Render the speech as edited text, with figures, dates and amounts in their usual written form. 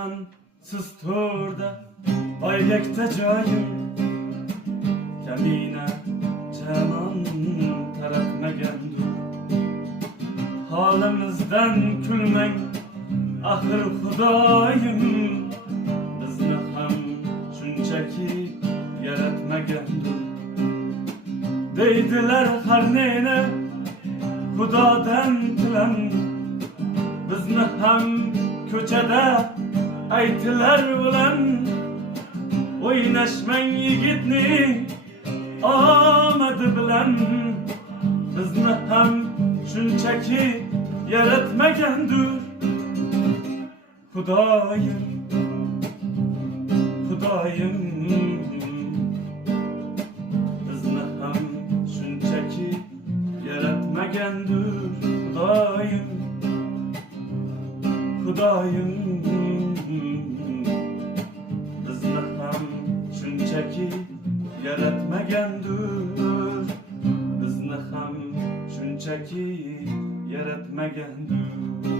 zaman susturda Baylekte joyim Kamina Canan taratmagandur Halimizdan kulmang Ahir Xudoyim Bizni ham shunchaki yaratmagandur Deydilar har neni Xudodan tilan Bizni ham ko'chada aytilar bilan O'ynashmang yigitning omadi bilan Bizni ham shunchaki yaratmagandur Xudoyim Xudoyim Bizni ham shunchaki yaratmagandur Xudoyim Xudoyim Bizni ham shunchaki yaratmagandur Bizni ham shunchaki yaratmagandur